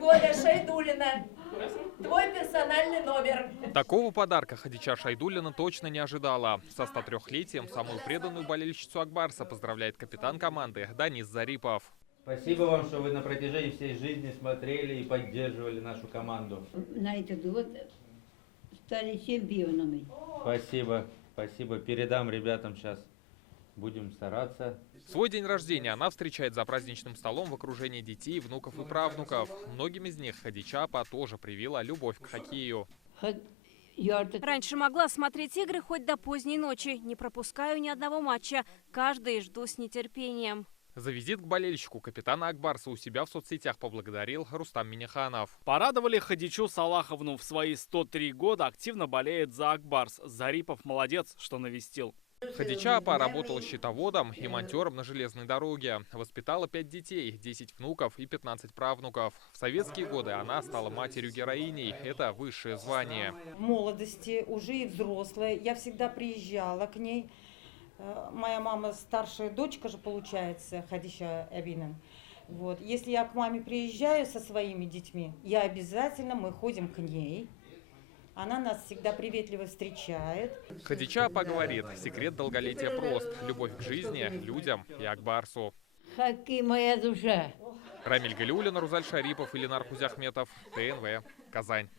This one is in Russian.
года, Шайдуллина. Твой персональный номер. Такого подарка Хадича Шайдуллина точно не ожидала. Со 103-летием самую преданную болельщицу Акбарса поздравляет капитан команды Данис Зарипов. Спасибо вам, что вы на протяжении всей жизни смотрели и поддерживали нашу команду. На этот год стали чемпионами. Спасибо, спасибо. Передам ребятам сейчас. Будем стараться. Свой день рождения она встречает за праздничным столом в окружении детей, внуков и правнуков. Многим из них Хадича Апа тоже привила любовь к хоккею. Раньше могла смотреть игры хоть до поздней ночи. Не пропускаю ни одного матча. Каждый жду с нетерпением. За визит к болельщику капитана Акбарса у себя в соцсетях поблагодарил Рустам Миниханов. Порадовали Хадичу Салаховну. В свои 103 года активно болеет за Акбарс. Зарипов молодец, что навестил. Хадича Апа работала счетоводом и монтером на железной дороге. Воспитала 5 детей, 10 внуков и 15 правнуков. В советские годы она стала матерью-героиней. Это высшее звание. В молодости, уже и взрослая, я всегда приезжала к ней. Моя мама старшая дочка же получается, Хадича Абинан. Вот. Если я к маме приезжаю со своими детьми, мы ходим к ней. Она нас всегда приветливо встречает. Хадича Апа говорит, секрет долголетия прост. Любовь к жизни, людям и Акбарсу. Хоккей моя душа. Рамиль Галиуллин, Рузаль Шарипов и Ленар Хузяхметов. ТНВ. Казань.